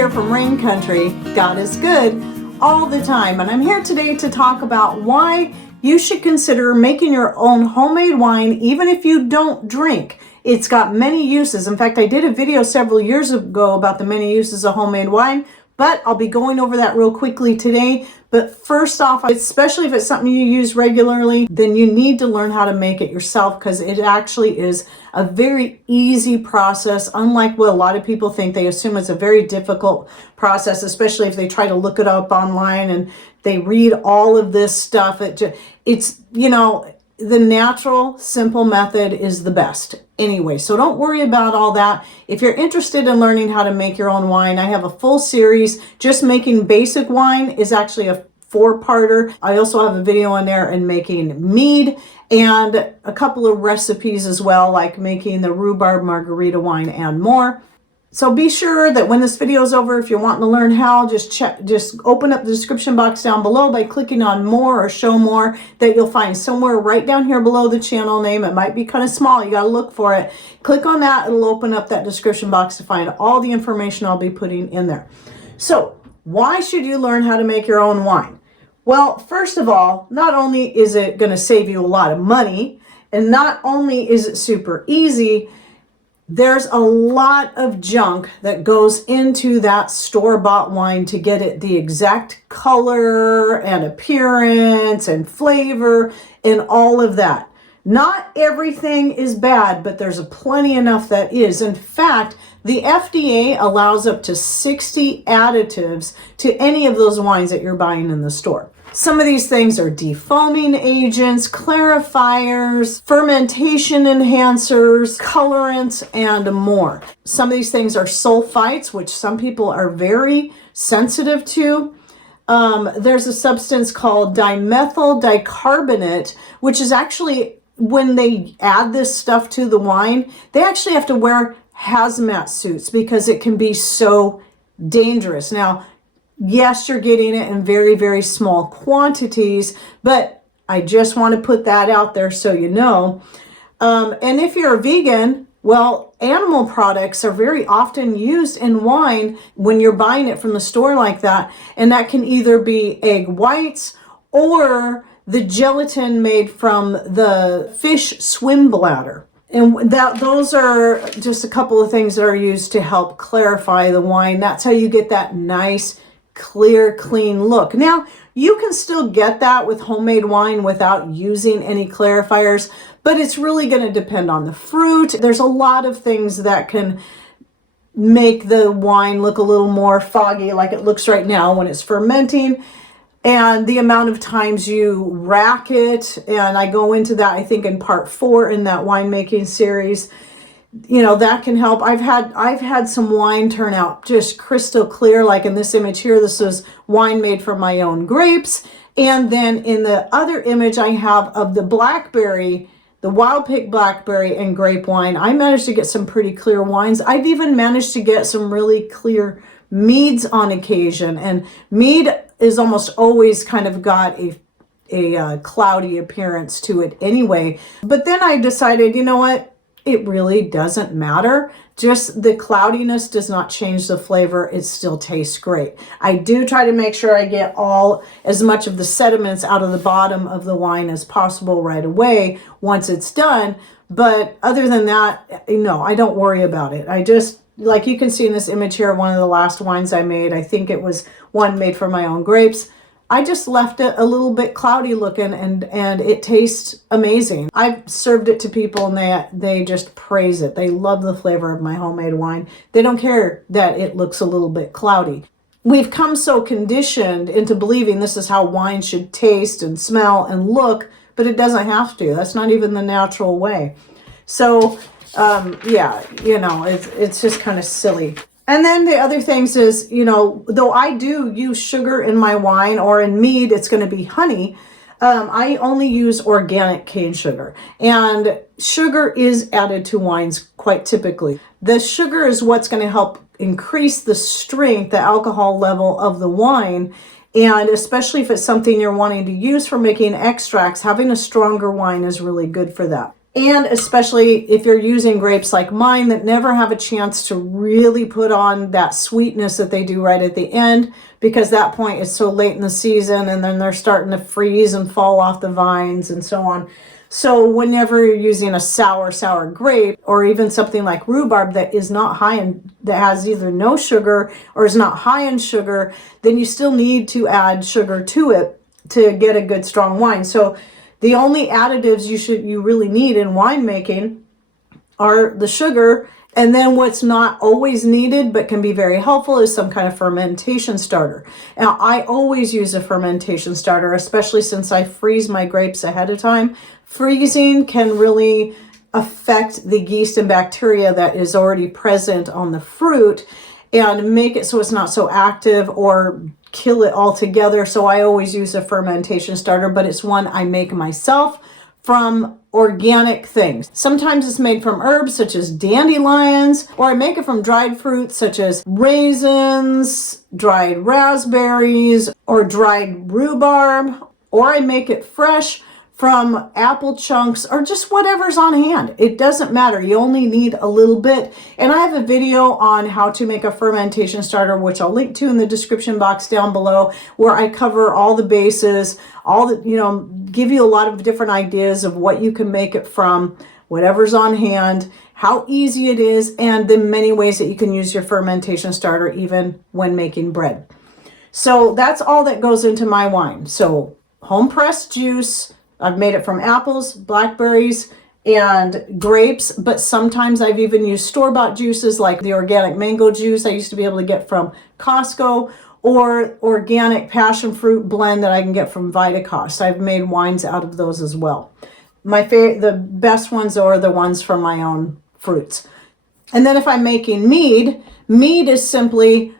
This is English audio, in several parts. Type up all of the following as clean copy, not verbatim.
here from Rain Country. God is good all the time, and I'm here today to talk about why you should consider making your own homemade wine even if you don't drink. It's got many uses. In fact, I did a video several years ago about the many uses of homemade wine, but I'll be going over that real quickly today. But first off, especially if it's something you use regularly, then you need to learn how to make it yourself, because it actually is a very easy process. Unlike what a lot of people think, they assume it's a very difficult process, especially if they try to look it up online and they read all of this stuff. It's, you know, the natural, simple method is the best anyway. So don't worry about all that. If you're interested in learning how to make your own wine, I have a full series. Just making basic wine is actually a 4-parter. I also have a video on there in making mead and a couple of recipes as well, like making the rhubarb margarita wine and more. So be sure that when this video is over, if you're wanting to learn how, just open up the description box down below by clicking on more or show more, that you'll find somewhere right down here below the channel name. It might be kind of small. You got to look for it. Click on that. It'll open up that description box to find all the information I'll be putting in there. So why should you learn how to make your own wine? Well, first of all, not only is it going to save you a lot of money, and not only is it super easy, there's a lot of junk that goes into that store-bought wine to get it the exact color and appearance and flavor and all of that. Not everything is bad, but there's plenty enough that is. In fact, the FDA allows up to 60 additives to any of those wines that you're buying in the store. Some of these things are defoaming agents, clarifiers, fermentation enhancers, colorants, and more. Some of these things are sulfites, which some people are very sensitive to. There's a substance called dimethyl dicarbonate, which is actually, when they add this stuff to the wine, they actually have to wear hazmat suits because it can be so dangerous. Now, yes, you're getting it in very, very small quantities, but I just want to put that out there so you know. And if you're a vegan, well, animal products are very often used in wine when you're buying it from the store like that. And that can either be egg whites or the gelatin made from the fish swim bladder. And those are just a couple of things that are used to help clarify the wine. That's how you get that nice, clear, clean look. Now, you can still get that with homemade wine without using any clarifiers, but it's really going to depend on the fruit. There's a lot of things that can make the wine look a little more foggy, like it looks right now when it's fermenting, and the amount of times you rack it. And I go into that, I think, in part 4 in that winemaking series. You know, that can help. I've had some wine turn out just crystal clear, like in this image here. This is wine made from my own grapes. And then in the other image I have of the blackberry, the wild pick blackberry and grape wine, I managed to get some pretty clear wines. I've even managed to get some really clear meads on occasion. And mead is almost always kind of got a cloudy appearance to it anyway. But then I decided, you know what? It really doesn't matter. Just the cloudiness does not change the flavor. It still tastes great. I do try to make sure I get as much of the sediments out of the bottom of the wine as possible right away once it's done. But other than that, no, I don't worry about it. I just, like you can see in this image here, one of the last wines I made, I think it was one made from my own grapes. I just left it a little bit cloudy looking, and it tastes amazing. I've served it to people and they just praise it. They love the flavor of my homemade wine. They don't care that it looks a little bit cloudy. We've come so conditioned into believing this is how wine should taste and smell and look, but it doesn't have to. That's not even the natural way. So, yeah, you know, it's just kind of silly. And then the other things is, you know, though I do use sugar in my wine, or in mead, it's going to be honey. I only use organic cane sugar, and sugar is added to wines quite typically. The sugar is what's going to help increase the strength, the alcohol level of the wine. And especially if it's something you're wanting to use for making extracts, having a stronger wine is really good for that. And especially if you're using grapes like mine that never have a chance to really put on that sweetness that they do right at the end, because that point is so late in the season and then they're starting to freeze and fall off the vines and so on. So whenever you're using a sour grape, or even something like rhubarb that is not high in, that has either no sugar or is not high in sugar, then you still need to add sugar to it to get a good strong wine. So the only additives you really need in winemaking are the sugar. And then what's not always needed but can be very helpful is some kind of fermentation starter. Now, I always use a fermentation starter, especially since I freeze my grapes ahead of time. Freezing can really affect the yeast and bacteria that is already present on the fruit and make it so it's not so active or kill it altogether. So I always use a fermentation starter, but it's one I make myself from organic things. Sometimes it's made from herbs such as dandelions, or I make it from dried fruits such as raisins, dried raspberries, or dried rhubarb, or I make it fresh from apple chunks or just whatever's on hand. It doesn't matter. You only need a little bit. And I have a video on how to make a fermentation starter, which I'll link to in the description box down below, where I cover all the bases, give you a lot of different ideas of what you can make it from, whatever's on hand, how easy it is, and the many ways that you can use your fermentation starter even when making bread. So that's all that goes into my wine. So home pressed juice. I've made it from apples, blackberries, and grapes, but sometimes I've even used store-bought juices like the organic mango juice I used to be able to get from Costco, or organic passion fruit blend that I can get from Vitacost. I've made wines out of those as well. The best ones are the ones from my own fruits. And then if I'm making mead is simply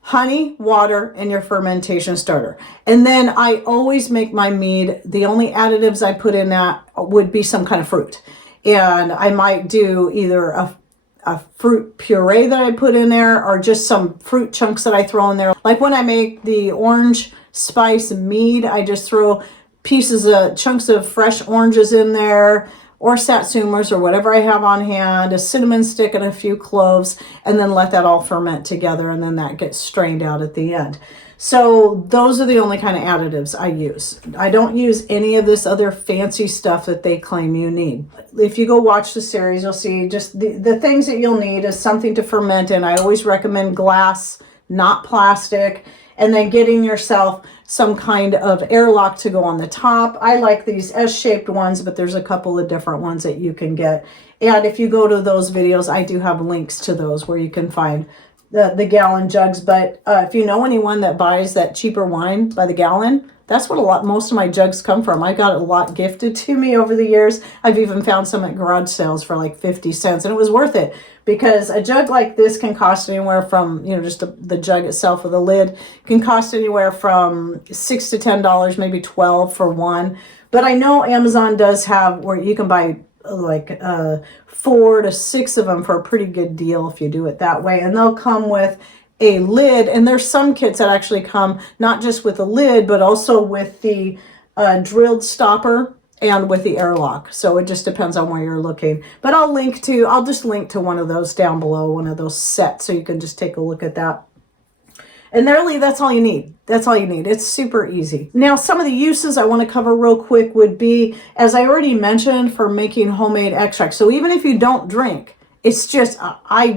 honey, water, and your fermentation starter. And then I always make my mead. The only additives I put in that would be some kind of fruit. And I might do either a fruit puree that I put in there, or just some fruit chunks that I throw in there. Like when I make the orange spice mead, I just throw chunks of fresh oranges in there, or satsumas, or whatever I have on hand, a cinnamon stick and a few cloves, and then let that all ferment together, and then that gets strained out at the end. So those are the only kind of additives I use. I don't use any of this other fancy stuff that they claim you need. If you go watch the series, you'll see just the things that you'll need is something to ferment in. I always recommend glass, not plastic, and then getting yourself some kind of airlock to go on the top. I like these S-shaped ones, but there's a couple of different ones that you can get. And if you go to those videos, I do have links to those where you can find the gallon jugs. But if you know anyone that buys that cheaper wine by the gallon, that's what most of my jugs come from. I got a lot gifted to me over the years. I've even found some at garage sales for like 50 cents, and it was worth it, because a jug like this can cost anywhere from, just the jug itself with the lid can cost anywhere from $6 to $10, maybe $12 for one. But I know Amazon does have where you can buy like 4 to 6 of them for a pretty good deal if you do it that way. And they'll come with a lid, and there's some kits that actually come not just with a lid, but also with the drilled stopper and with the airlock. So it just depends on where you're looking. But I'll just link to one of those down below, one of those sets, so you can just take a look at that. And really, that's all you need. That's all you need. It's super easy. Now, some of the uses I want to cover real quick would be, as I already mentioned, for making homemade extracts. So even if you don't drink, it's just, I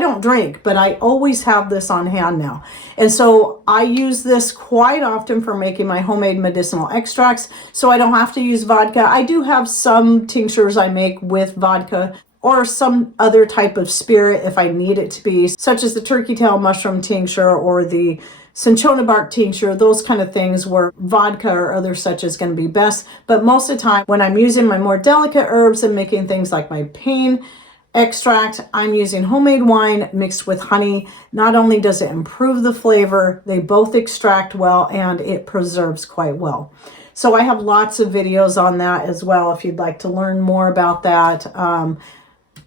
don't drink, but I always have this on hand now. And so I use this quite often for making my homemade medicinal extracts, so I don't have to use vodka. I do have some tinctures I make with vodka, or some other type of spirit if I need it to be, such as the turkey tail mushroom tincture or the cinchona bark tincture, those kind of things where vodka or other such is going to be best. But most of the time when I'm using my more delicate herbs and making things like my pain extract, I'm using homemade wine mixed with honey. Not only does it improve the flavor, they both extract well, and it preserves quite well. So I have lots of videos on that as well if you'd like to learn more about that.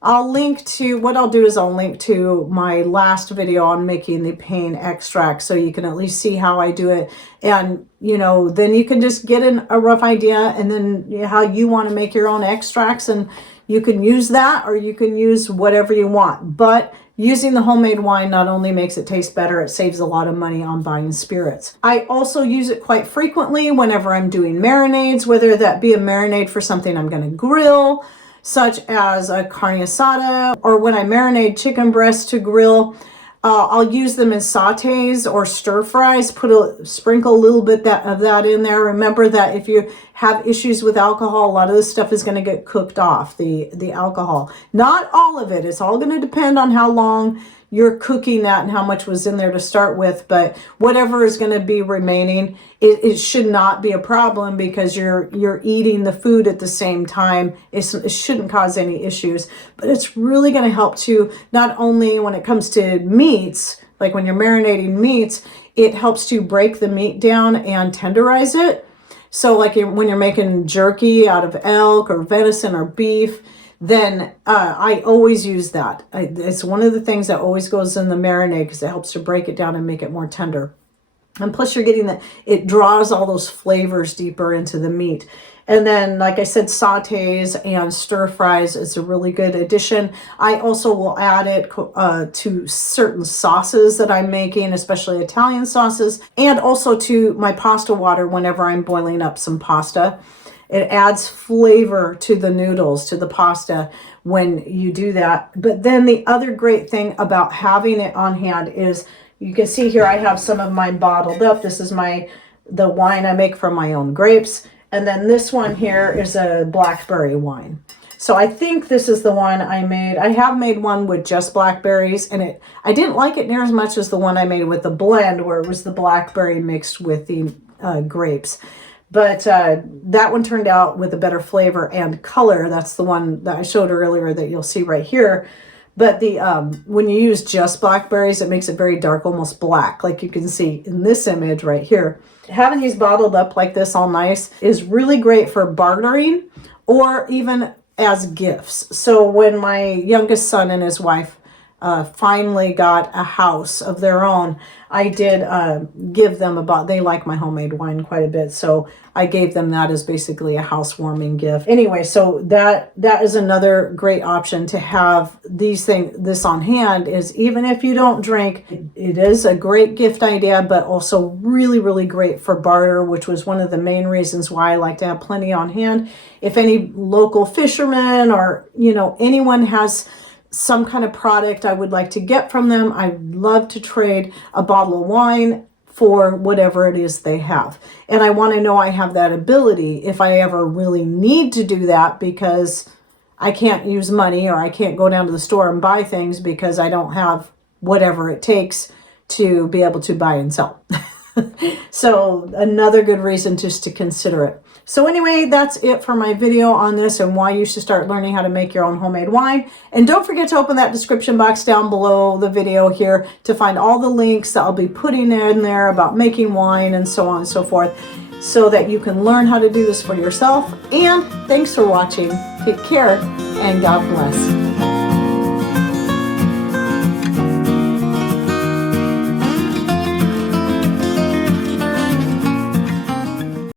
I'll link to, what I'll do is I'll link to my last video on making the pain extract so you can at least see how I do it. And, you know, then you can just get a rough idea, and then how you want to make your own extracts, and you can use that or you can use whatever you want. But using the homemade wine not only makes it taste better, it saves a lot of money on buying spirits. I also use it quite frequently whenever I'm doing marinades, whether that be a marinade for something I'm going to grill, such as a carne asada, or when I marinate chicken breast to grill. I'll use them in sautés or stir fries, sprinkle a little bit of that in there. Remember that if you have issues with alcohol, a lot of this stuff is going to get cooked off, the alcohol. Not all of it. It's all going to depend on how long you're cooking that and how much was in there to start with. But whatever is going to be remaining, it should not be a problem, because you're eating the food at the same time. It shouldn't cause any issues. But it's really going to help to, not only when it comes to meats, like when you're marinating meats, it helps to break the meat down and tenderize it. So like when you're making jerky out of elk or venison or beef, then I always use that. It's one of the things that always goes in the marinade, because it helps to break it down and make it more tender. And plus you're getting that, it draws all those flavors deeper into the meat. And then, like I said, sautés and stir fries is a really good addition. I also will add it to certain sauces that I'm making, especially Italian sauces, and also to my pasta water whenever I'm boiling up some pasta. It adds flavor to the noodles, to the pasta, when you do that. But then the other great thing about having it on hand is, you can see here I have some of mine bottled up. This is the wine I make from my own grapes. And then this one here is a blackberry wine. So I think this is the one I made. I have made one with just blackberries, and I didn't like it near as much as the one I made with the blend, where it was the blackberry mixed with the grapes. But that one turned out with a better flavor and color. That's the one that I showed earlier that you'll see right here. But when you use just blackberries, it makes it very dark, almost black, like you can see in this image right here. Having these bottled up like this all nice is really great for bartering or even as gifts. So when my youngest son and his wife finally got a house of their own, I did give them they like my homemade wine quite a bit, so I gave them that as basically a housewarming gift. Anyway, so that is another great option to have this on hand, is even if you don't drink, it is a great gift idea, but also really, really great for barter, which was one of the main reasons why I like to have plenty on hand. If any local fishermen or, anyone has some kind of product I would like to get from them, I'd love to trade a bottle of wine for whatever it is they have. And I want to know I have that ability if I ever really need to do that, because I can't use money, or I can't go down to the store and buy things because I don't have whatever it takes to be able to buy and sell. So another good reason just to consider it. So anyway, that's it for my video on this and why you should start learning how to make your own homemade wine. And don't forget to open that description box down below the video here to find all the links that I'll be putting in there about making wine and so on and so forth, so that you can learn how to do this for yourself. And thanks for watching. Take care and God bless.